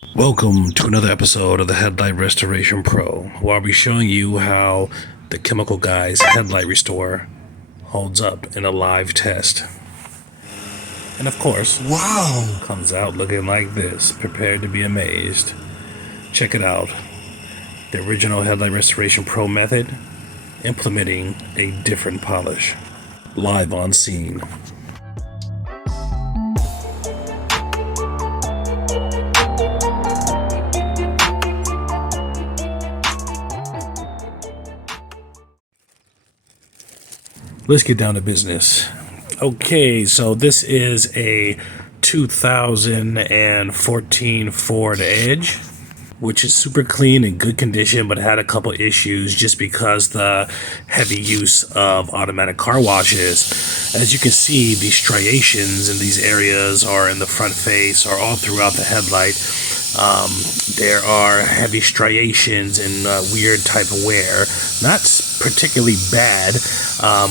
Welcome to another episode of the Headlight Restoration Pro, where I'll be showing you how the Chemical Guy's Headlight Restore holds up in a live test. And of course, Wow! comes out looking like this, prepared to be amazed. Check it out. The original Headlight Restoration Pro method, implementing a different polish. Live on scene. Let's get down to business. Okay, so this is a 2014 Ford Edge, which is super clean and good condition, but had a couple issues just because the heavy use of automatic car washes. As you can see, these striations in these areas or in the front face or all throughout the headlight. There are heavy striations and weird type of wear. Not particularly bad,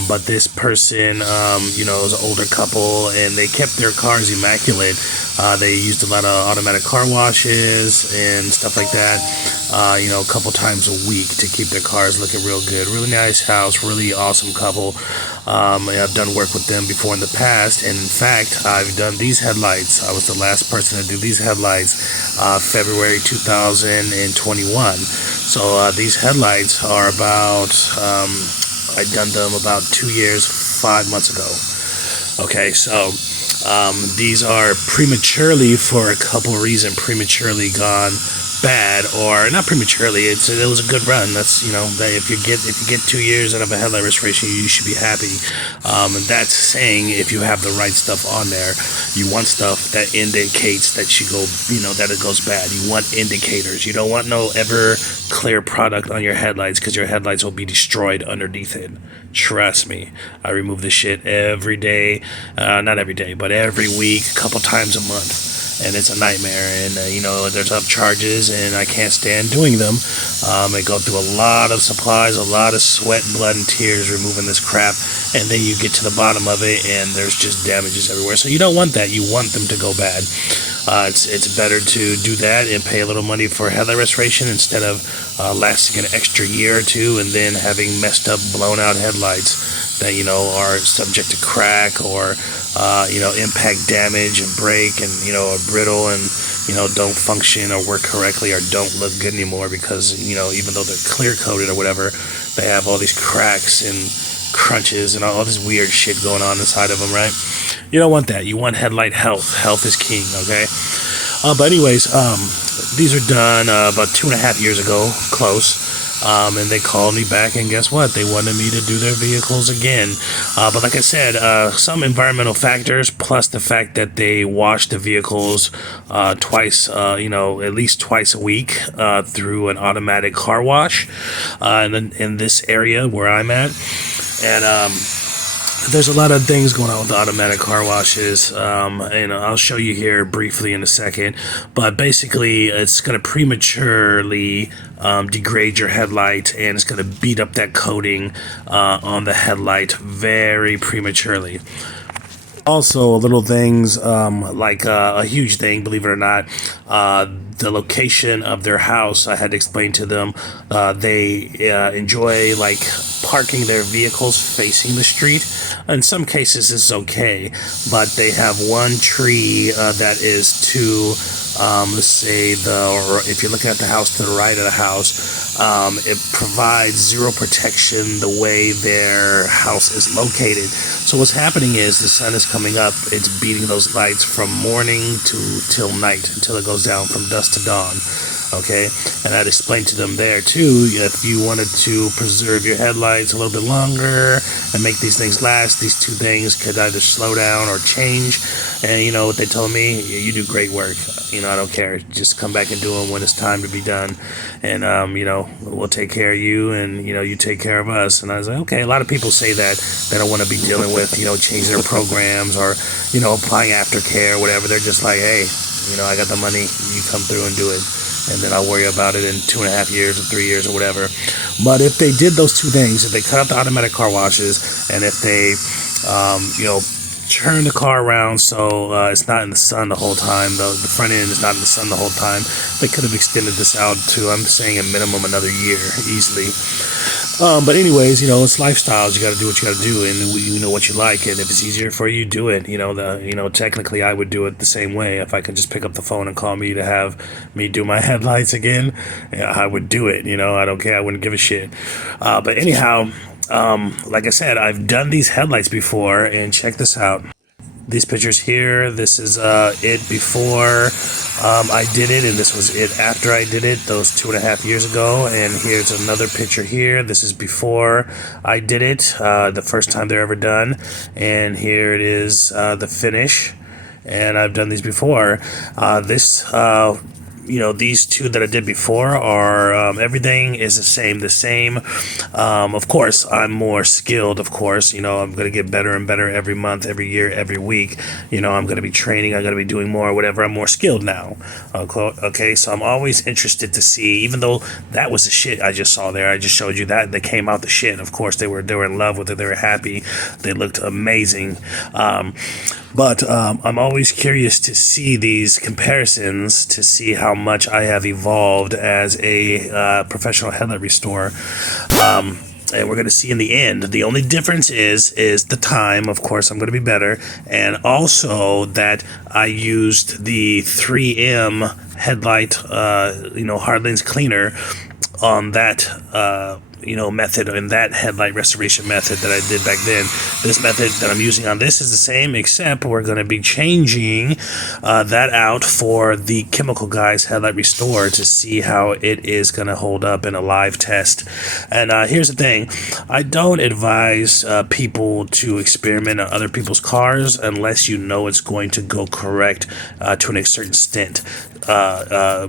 but this person, is an older couple and they kept their cars immaculate. They used a lot of automatic car washes and stuff like that, a couple times a week to keep their cars looking real good. Really nice house, really awesome couple. I've done work with them before in the past, and in fact, I've done these headlights. I was the last person to do these headlights February 2021. So these headlights are about, I've done them about 2 years, 5 months ago. Okay, so these are prematurely, for a couple of reasons, prematurely gone bad, or not prematurely. It was a good run. That's that if you get 2 years out of a headlight restoration, you should be happy. And that's saying if you have the right stuff on there. You want stuff that indicates that that it goes bad. You want indicators. You don't want no ever clear product on your headlights, because your headlights will be destroyed underneath it. Trust me, I remove this shit every day. Not every day, but every week, a couple times a month. And it's a nightmare, and there's upcharges, and I can't stand doing them. I go through a lot of supplies, a lot of sweat, blood, and tears removing this crap, and then you get to the bottom of it, and there's just damages everywhere. So you don't want that. You want them to go bad. It's better to do that and pay a little money for headlight restoration instead of lasting an extra year or two and then having messed up, blown out headlights that are subject to crack or impact damage and break and are brittle and don't function or work correctly or don't look good anymore because even though they're clear coated or whatever, they have all these cracks and crunches and all this weird shit going on inside of them, right? You don't want that. You want headlight health. Health is king, okay? But anyways, these were done about 2.5 years ago, close. And they called me back, and guess what? They wanted me to do their vehicles again. But like I said, some environmental factors, plus the fact that they wash the vehicles twice, at least twice a week through an automatic car wash in this area where I'm at. And there's a lot of things going on with the automatic car washes, and I'll show you here briefly in a second. But basically, it's going to prematurely degrade your headlight, and it's going to beat up that coating on the headlight very prematurely. Also, little things like a huge thing, believe it or not, the location of their house. I had to explain to them they enjoy like parking their vehicles facing the street. In some cases, it's okay, but they have one tree that is too. Let's say or if you're looking at the house to the right of the house, it provides zero protection the way their house is located. So what's happening is the sun is coming up, it's beating those lights from morning till night, until it goes down from dusk to dawn. Okay, and I'd explained to them there too, if you wanted to preserve your headlights a little bit longer and make these things last, these two things could either slow down or change. And you know what they told me? You do great work. I don't care. Just come back and do them when it's time to be done. And we'll take care of you, and you take care of us. And I was like, okay. A lot of people say that they don't want to be dealing with changing their programs or applying aftercare or whatever. They're just like, hey, I got the money. You come through and do it. And then I'll worry about it in 2.5 years or 3 years or whatever. But if they did those two things, if they cut out the automatic car washes, and if they, turn the car around so it's not in the sun the whole time. The front end is not in the sun the whole time. They could have extended this out to, I'm saying, a minimum another year easily. But anyways, you know, it's lifestyles. You got to do what you got to do, and you know what you like. And if it's easier for you, do it. You know, technically, I would do it the same way. If I could just pick up the phone and call me to have me do my headlights again, yeah, I would do it. You know, I don't care. I wouldn't give a shit. But anyhow, like I said, I've done these headlights before, and check this out. These pictures here, this is it before I did it, and this was it after I did it, those 2.5 years ago. And here's another picture here. This is before I did it, the first time they're ever done. And here it is, the finish. And I've done these before. You know, these two that I did before are, everything is the same. Of course, I'm more skilled, of course. You know, I'm going to get better and better every month, every year, every week. You know, I'm going to be training, I'm going to be doing more, whatever. I'm more skilled now. Okay, so I'm always interested to see, even though that was the shit I just saw there, I just showed you that, they came out the shit. Of course, they were in love with it, they were happy, they looked amazing. But I'm always curious to see these comparisons, to see how much I have evolved as a professional headlight restorer. And we're going to see in the end, the only difference is the time. Of course, I'm going to be better. And also that I used the 3M headlight, hard lens cleaner on that method, in that headlight restoration method that I did back then. This method that I'm using on this is the same, except we're going to be changing that out for the Chemical Guys Headlight Restore to see how it is going to hold up in a live test. And here's the thing, I don't advise people to experiment on other people's cars unless you know it's going to go correct to a certain extent.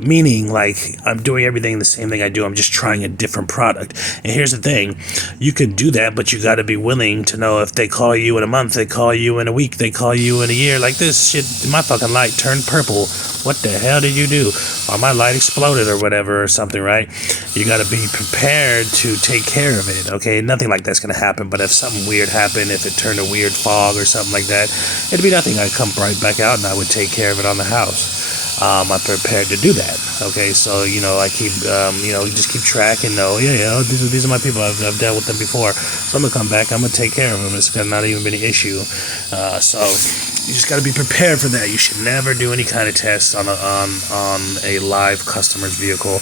Meaning, like, I'm doing everything the same thing I do, I'm just trying a different product. And here's the thing, you can do that, but you got to be willing to know if they call you in a month, they call you in a week, they call you in a year, like this shit, my fucking light turned purple. What the hell did you do? Or my light exploded or whatever or something, right? You got to be prepared to take care of it, okay? Nothing like that's going to happen, but if something weird happened, if it turned a weird fog or something like that, it'd be nothing. I'd come right back out and I would take care of it on the house. I'm prepared to do that. Okay, so I keep just keep track and know, these are my people. I've dealt with them before, so I'm gonna come back. I'm gonna take care of them. It's gonna not even be an issue. So you just got to be prepared for that. You should never do any kind of test on a live customer's vehicle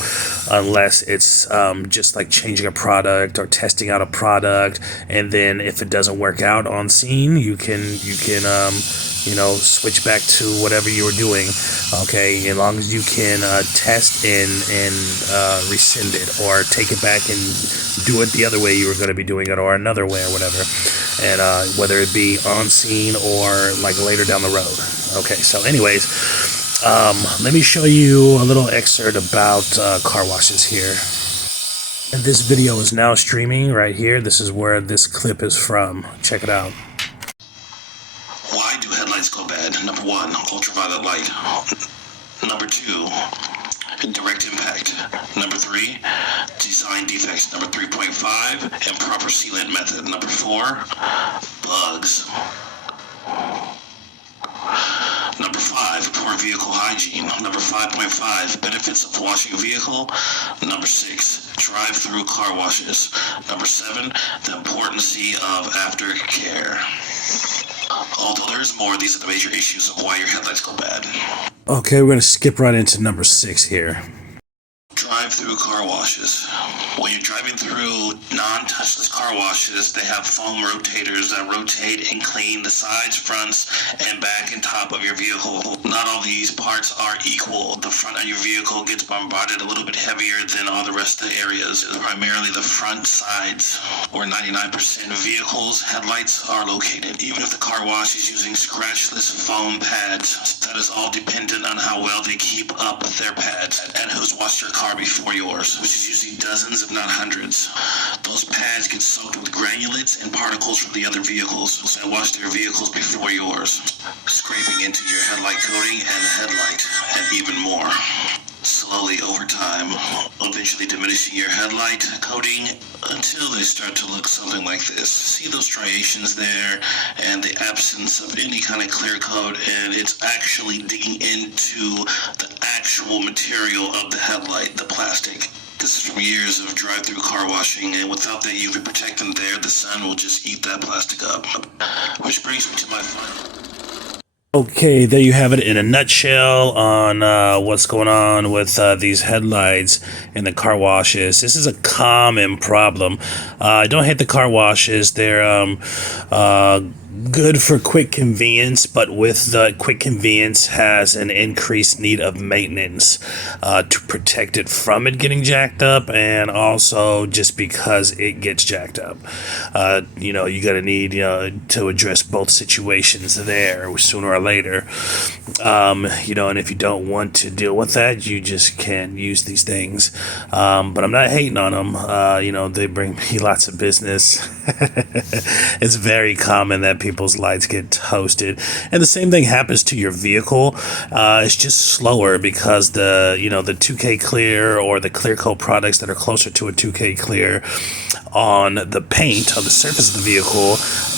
unless it's just like changing a product or testing out a product, and then if it doesn't work out on scene, you can switch back to whatever you were doing. Okay, as long as you can test and rescind it, or take it back and do it the other way you were going to be doing it, or another way, or whatever. And whether it be on scene or like later down the road. Okay, so anyways, let me show you a little excerpt about car washes here. And this video is now streaming right here. This is where this clip is from. Check it out. Why do headlights go bad? Number 1, ultraviolet light. Number 2, direct impact. Number 3, design defects. Number 3.5, improper sealant method. Number 4, bugs. Number 5, poor vehicle hygiene. Number 5.5, benefits of washing a vehicle. Number 6, drive-through car washes. Number 7, the importance of aftercare. Although there's more, these are the major issues of why your headlights go bad. Okay, we're going to skip right into number 6 here. Drive-through car washes. When you're driving through non-touchless car washes, they have foam rotators that rotate and clean the sides, fronts, and back and top of your vehicle. Not all these parts are equal. The front of your vehicle gets bombarded a little bit heavier than all the rest of the areas. Primarily the front sides, where 99% of vehicles' headlights are located. Even if the car wash is using scratchless foam pads, that is all dependent on how well they keep up their pads and who's washed your car before yours, which is usually dozens if not hundreds. Those pads get soaked with granulates and particles from the other vehicles and wash their vehicles before yours, scraping into your headlight coating and headlight, and even more. Slowly slowly over time, eventually diminishing your headlight coating until they start to look something like this. See those striations there and the absence of any kind of clear coat, and it's actually digging into the actual material of the headlight, the plastic. This is from years of drive-through car washing, and without that UV protectant there, the sun will just eat that plastic up. Which brings me to my final. Okay, there you have it in a nutshell on what's going on with these headlights and the car washes. This is a common problem. I don't hate the car washes. They're good for quick convenience, but with the quick convenience has an increased need of maintenance to protect it from it getting jacked up, and also just because it gets jacked up. You gotta need to address both situations there sooner or later. And if you don't want to deal with that, you just can't use these things. But I'm not hating on them. They bring me lots of business. It's very common that people's lights get toasted, and the same thing happens to your vehicle. It's just slower because the 2K clear or the clear coat products that are closer to a 2K clear on the paint on the surface of the vehicle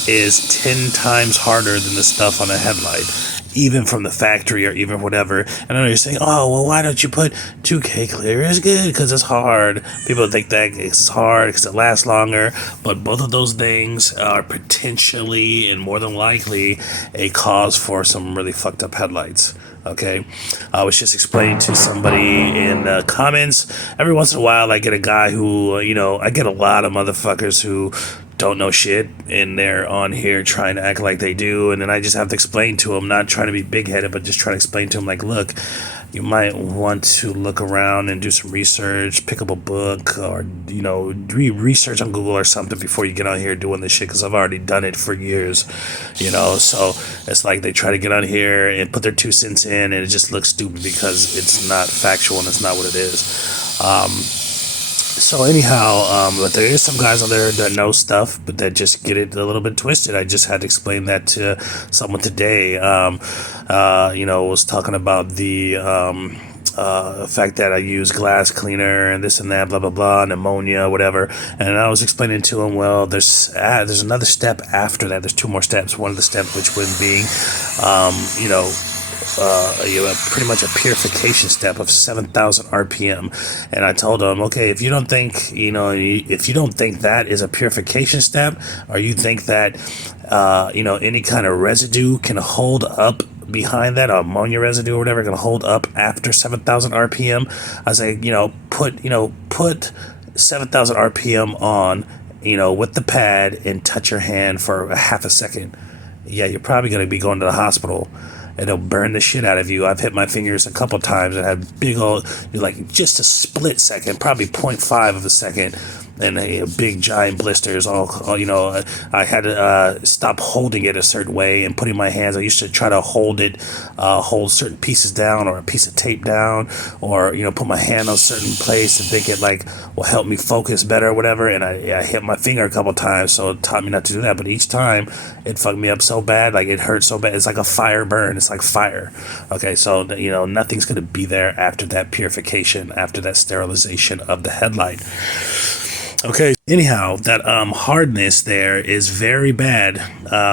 is 10 times harder than the stuff on a headlight, even from the factory or even whatever. And I know you're saying, oh, well, why don't you put 2K clear? It's good because it's hard. People think that it's hard because it lasts longer, but both of those things are potentially and more than likely a cause for some really fucked up headlights. Okay, I was just explaining to somebody in the comments. Every once in a while, I get a guy who, I get a lot of motherfuckers who don't know shit, and they're on here trying to act like they do, and then I just have to explain to them, not trying to be big-headed, but just trying to explain to them, like, look, you might want to look around and do some research, pick up a book, or, research on Google or something before you get on here doing this shit, because I've already done it for years, so it's like they try to get on here and put their 2 cents in, and it just looks stupid because it's not factual and it's not what it is. So anyhow, but there is some guys out there that know stuff, but that just get it a little bit twisted. I just had to explain that to someone today. Was talking about the fact that I use glass cleaner and this and that, blah blah blah, and ammonia, whatever. And I was explaining to him, well, there's another step after that. There's 2 more steps. One of the steps, which would be, pretty much a purification step of 7,000 RPM. And I told him, okay, if you don't think that is a purification step, or you think that any kind of residue can hold up behind that, ammonia residue or whatever, can hold up after 7,000 RPM, I say, put 7,000 RPM on, with the pad, and touch your hand for a half a second. Yeah, you're probably going to be going to the hospital. It'll burn the shit out of you. I've hit my fingers a couple times and had big old, just a split second, probably 0.5 of a second, and big giant blisters. I had to stop holding it a certain way and putting my hands. I used to try to hold certain pieces down, or a piece of tape down, or put my hand on a certain place and think it will help me focus better or whatever. And I hit my finger a couple times, so it taught me not to do that. But each time it fucked me up so bad, it hurt so bad. It's like a fire burn. It's like fire. Okay, so nothing's gonna be there after that purification, after that sterilization of the headlight. Okay, anyhow, that hardness there is very bad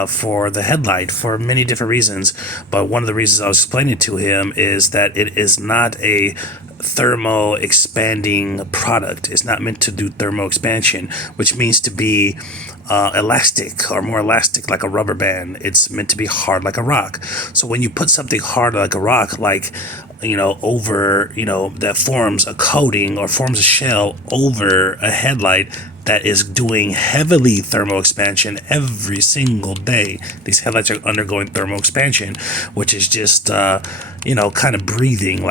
for the headlight for many different reasons. But one of the reasons I was explaining to him is that it is not a thermo expanding product. It's not meant to do thermo expansion, which means to be elastic, or more elastic, like a rubber band. It's meant to be hard like a rock. So when you put something hard like a rock, over, that forms a coating or forms a shell over a headlight that is doing heavily thermal expansion every single day. These headlights are undergoing thermal expansion, which is just, kind of breathing,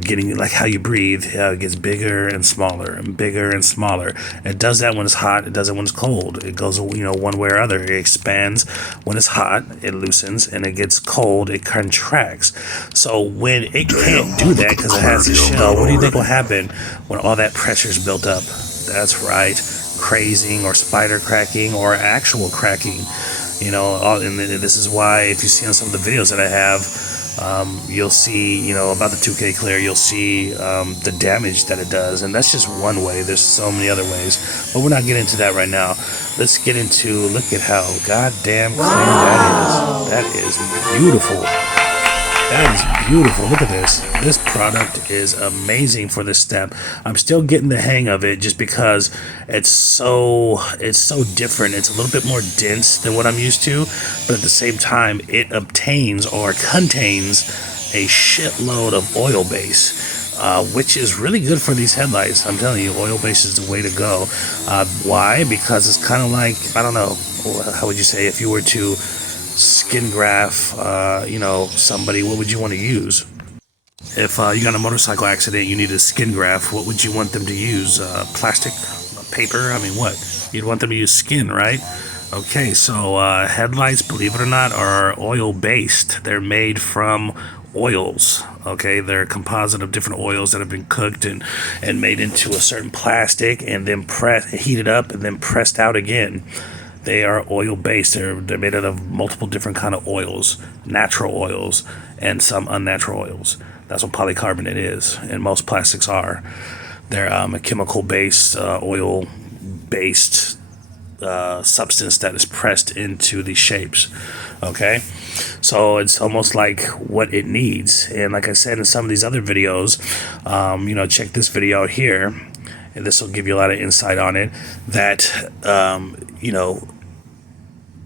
getting like how you breathe. It gets bigger and smaller and bigger and smaller. It does that when it's hot. It does it when it's cold. It goes, one way or other. It expands when it's hot. It loosens, and it gets cold. It contracts. So when it can't do that because it has a shell, what do you think will happen when all that pressure is built up? That's right. Crazing, or spider cracking, or actual cracking. And this is why, if you see on some of the videos that I have, you'll see, you know, about the 2K clear, you'll see the damage that it does. And that's just one way. There's so many other ways, but we're not getting into that right now. Let's get into, look at how goddamn clear that is. That is beautiful. That is beautiful. Look at this. This product is amazing for this step. I'm still getting the hang of it just because it's so different. It's a little bit more dense than what I'm used to, but at the same time, it obtains or contains a shitload of oil base, which is really good for these headlights. I'm telling you, oil base is the way to go. Why? Because it's kind of like, I don't know, how would you say, if you were to skin graft, you know, somebody, what would you want to use? If you got in a motorcycle accident, you need a skin graft, what would you want them to use? Plastic, paper? I mean, what? You'd want them to use skin, right? Okay, so headlights, believe it or not, are oil based. They're made from oils. Okay, they're a composite of different oils that have been cooked and made into a certain plastic and then heated up and then pressed out again. They are oil based. They're made out of multiple different kind of oils, natural oils and some unnatural oils. That's what polycarbonate is, and most plastics are. They're a chemical based, oil based substance that is pressed into these shapes. Okay, so it's almost like what it needs. And like I said in some of these other videos, you know, check this video out here, and this will give you a lot of insight on it, that you know,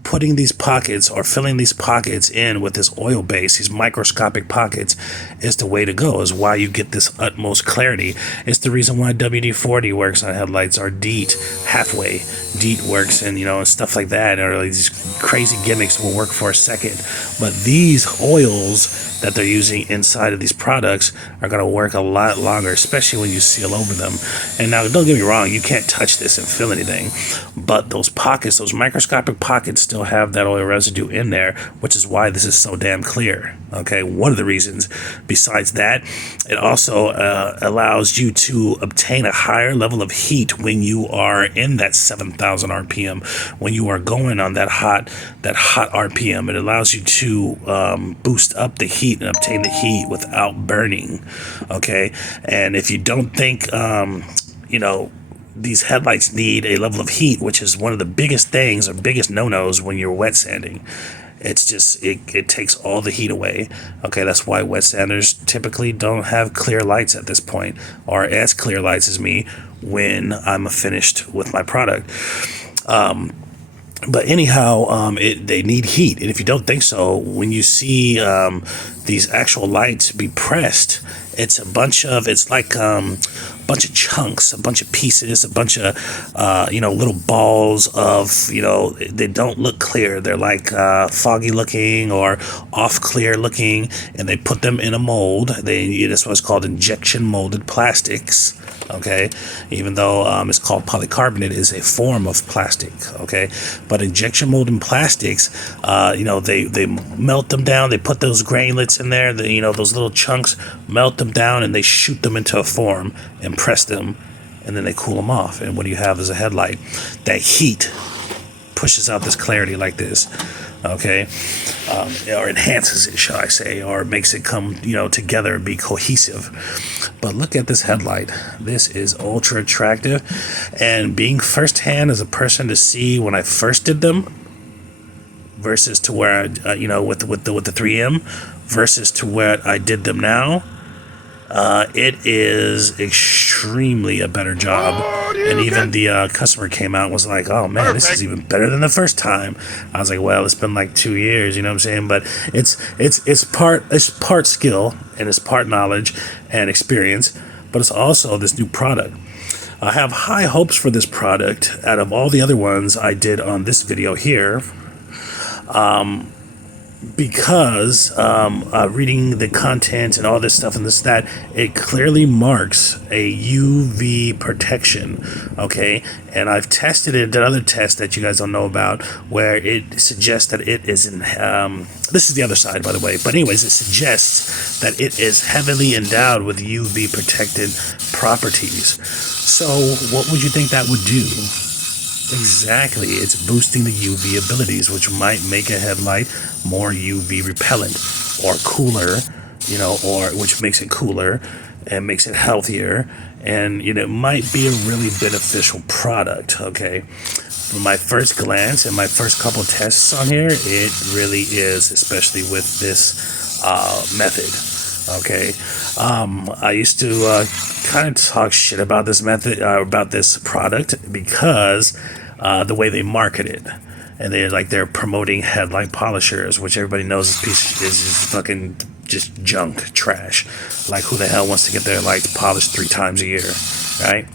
putting these pockets or filling these pockets in with this oil base, these microscopic pockets, is the way to go, is why you get this utmost clarity. It's the reason why WD-40 works on headlights, or DEET halfway. DEET works, and you know, and stuff like that, or these crazy gimmicks will work for a second. But these oils that they're using inside of these products are going to work a lot longer, especially when you seal over them. And now, don't get me wrong, you can't touch this and feel anything, but those pockets, those microscopic pockets, still have that oil residue in there, which is why this is so damn clear. Okay, one of the reasons. Besides that, it also allows you to obtain a higher level of heat when you are in that 7,000 RPM, when you are going on that hot RPM. It allows you to boost up the heat and obtain the heat without burning. Okay, and if you don't think you know, these headlights need a level of heat, which is one of the biggest things or biggest no-nos when you're wet sanding. It's just, it takes all the heat away. Okay, that's why wet sanders typically don't have clear lights at this point, or as clear lights as me when I'm finished with my product. But anyhow, they need heat. And if you don't think so, when you see these actual lights be pressed, it's like a bunch of chunks, a bunch of pieces, a bunch of, you know, little balls of, you know, they don't look clear. They're like foggy looking or off clear looking, and they put them in a mold. That's what's called injection molded plastics. Okay, even though it's called polycarbonate, is a form of plastic. Okay, but injection molded plastics, you know, they melt them down. They put those granulates in there. You know, those little chunks, melt them down, and they shoot them into a form and press them, and then they cool them off. And what do you have as a headlight? That heat pushes out this clarity like this. Okay, or enhances it, shall I say, or makes it come, you know, together and be cohesive. But look at this headlight. This is ultra attractive, and being firsthand as a person to see when I first did them versus to where you know, with the 3M versus to where I did them now, it is extremely a better job. And even the customer came out and was like, oh man, this is even better than the first time. I was like, well, it's been like 2 years, you know what I'm saying? But it's part skill, and it's part knowledge and experience, but it's also this new product. I have high hopes for this product out of all the other ones I did on this video here. Because reading the content and all this stuff and this, that, it clearly marks a UV protection. Okay, and I've tested it, done other tests that you guys don't know about, where it suggests that it is in this is the other side, by the way, but anyways, it suggests that it is heavily endowed with UV protected properties. So what would you think that would do? Exactly. It's boosting the UV abilities, which might make a headlight more UV repellent or cooler, or which makes it cooler and makes it healthier. And, it might be a really beneficial product, okay? From my first glance and my first couple tests on here, it really is, especially with this method. Okay, I used to kind of talk shit about this method, about this product, because the way they market it, and they're promoting headlight polishers, which everybody knows this piece is just fucking just junk trash. Like, who the hell wants to get their lights polished 3 times a year, right?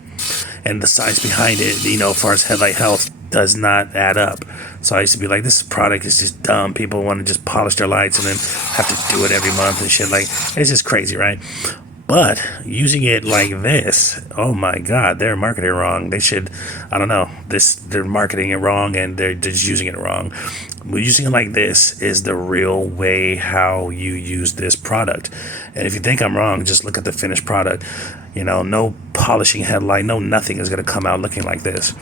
And the science behind it, as far as headlight health, does not add up. So I used to be like, this product is just dumb. People want to just polish their lights and then have to do it every month and shit. Like, it's just crazy, right? But using it like this, oh my God, they're marketing it wrong. They should, I don't know, they're marketing it wrong, and they're just using it wrong. Using it like this is the real way how you use this product. And if you think I'm wrong, just look at the finished product. No polishing headlight, no nothing is going to come out looking like this.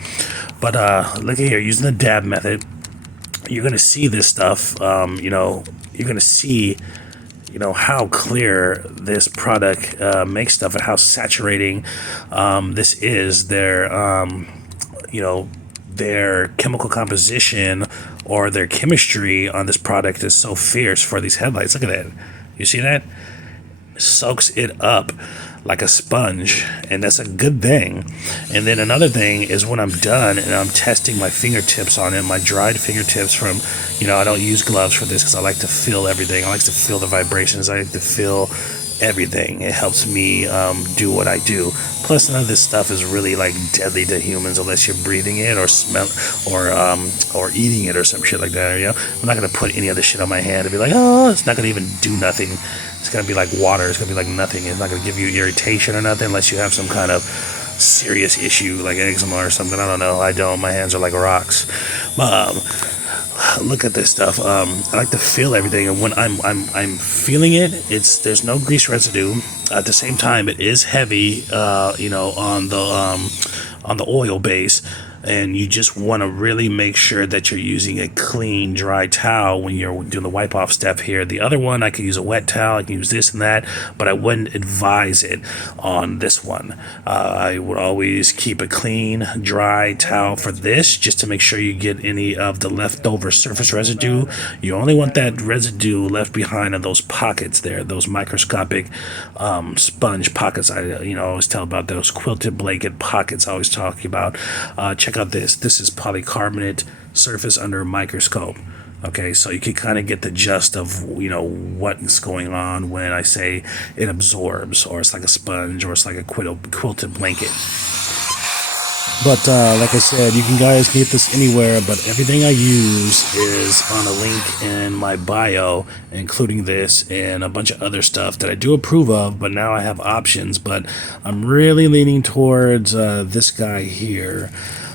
But look at here, using the dab method, you're going to see this stuff. You're going to see, how clear this product makes stuff, and how saturating this is. Their chemical composition or their chemistry on this product is so fierce for these headlights. Look at that. You see that? Soaks it up like a sponge, and that's a good thing. And then another thing is, when I'm done and I'm testing my fingertips on it, my dried fingertips from, I don't use gloves for this because I like to feel everything. I like to feel the vibrations. I like to feel everything. It helps me do what I do. Plus, none of this stuff is really like deadly to humans unless you're breathing it or smell or eating it or some shit like that. I'm not gonna put any of this shit on my hand and be like, oh, it's not gonna even do nothing. It's gonna be like water. It's gonna be like nothing. It's not gonna give you irritation or nothing unless you have some kind of serious issue like eczema or something. I don't know. I don't. My hands are like rocks. Look at this stuff. I like to feel everything, and when I'm feeling it, there's no grease residue. At the same time, it is heavy, on the oil base. And you just want to really make sure that you're using a clean, dry towel when you're doing the wipe off step here. The other one, I can use a wet towel, I can use this and that, but I wouldn't advise it on this one. I would always keep a clean, dry towel for this, just to make sure you get any of the leftover surface residue. You only want that residue left behind in those pockets there, those microscopic sponge pockets. I always tell about those quilted blanket pockets I always talk about. Check out this. This is polycarbonate surface under a microscope. Okay, so you can kind of get the gist of what's going on when I say it absorbs, or it's like a sponge, or it's like a quilted blanket. But like I said, you guys can get this anywhere, but everything I use is on a link in my bio, including this and a bunch of other stuff that I do approve of, but now I have options. But I'm really leaning towards this guy here.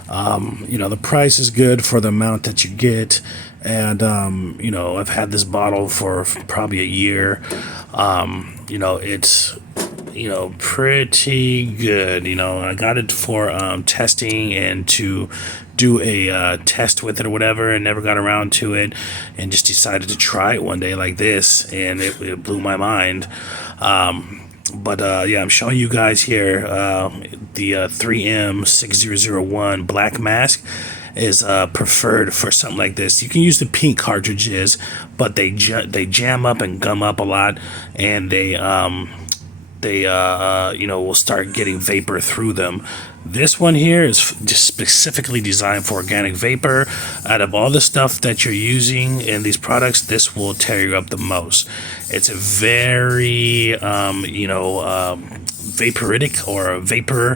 The price is good for the amount that you get, and I've had this bottle for probably a year. It's pretty good. I got it for testing and to do a test with it or whatever, and never got around to it, and just decided to try it one day like this, and it blew my mind. But I'm showing you guys here the 3M 6001 black mask is preferred for something like this. You can use the pink cartridges, but they jam up and gum up a lot, and they will start getting vapor through them. This one here is just specifically designed for organic vapor. Out of all the stuff that you're using in these products, this will tear you up the most. It's a very, vaporitic or vapor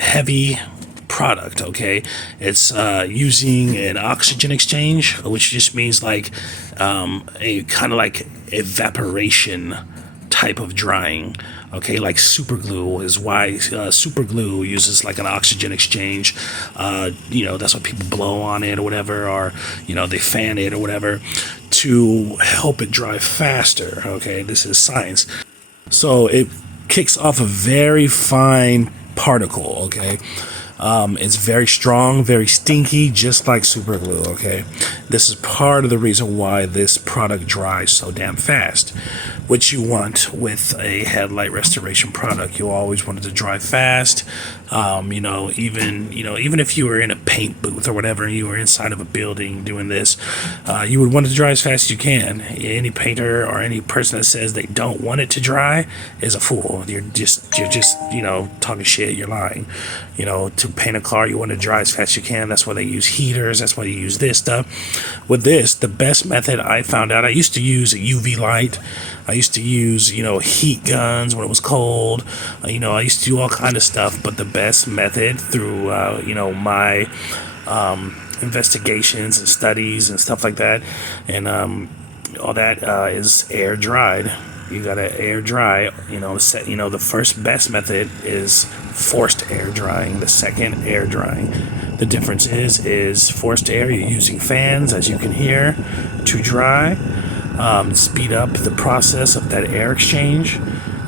heavy product. Okay, it's using an oxygen exchange, which just means like a kind of like evaporation type of drying. Okay, like super glue is why super glue uses like an oxygen exchange. That's why people blow on it or whatever, or they fan it or whatever to help it dry faster. Okay, this is science. So it kicks off a very fine particle. Okay, It's very strong, very stinky, just like super glue. Okay, this is part of the reason why this product dries so damn fast. What you want with a headlight restoration product, you always want it to dry fast. Even if you were in a paint booth or whatever, and you were inside of a building doing this, you would want it to dry as fast as you can. Any painter or any person that says they don't want it to dry is a fool. You're just talking shit. You're lying. To paint a car, you want it to dry as fast as you can. That's why they use heaters. That's why you use this stuff. With this, the best method I found out, I used to use a UV light. I used to use, heat guns when it was cold. I used to do all kind of stuff. But the best method through, my investigations and studies and stuff like that, and all that is air dried. You gotta air dry. The first best method is forced air drying. The second, air drying. The difference is forced air, you're using fans, as you can hear, to dry. Speed up the process of that air exchange,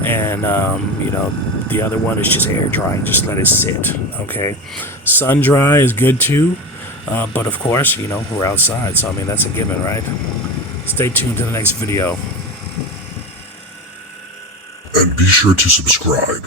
and the other one is just air drying. Just let it sit. Okay, sun dry is good too, but of course, we're outside, so that's a given, right? Stay tuned to the next video. And be sure to subscribe.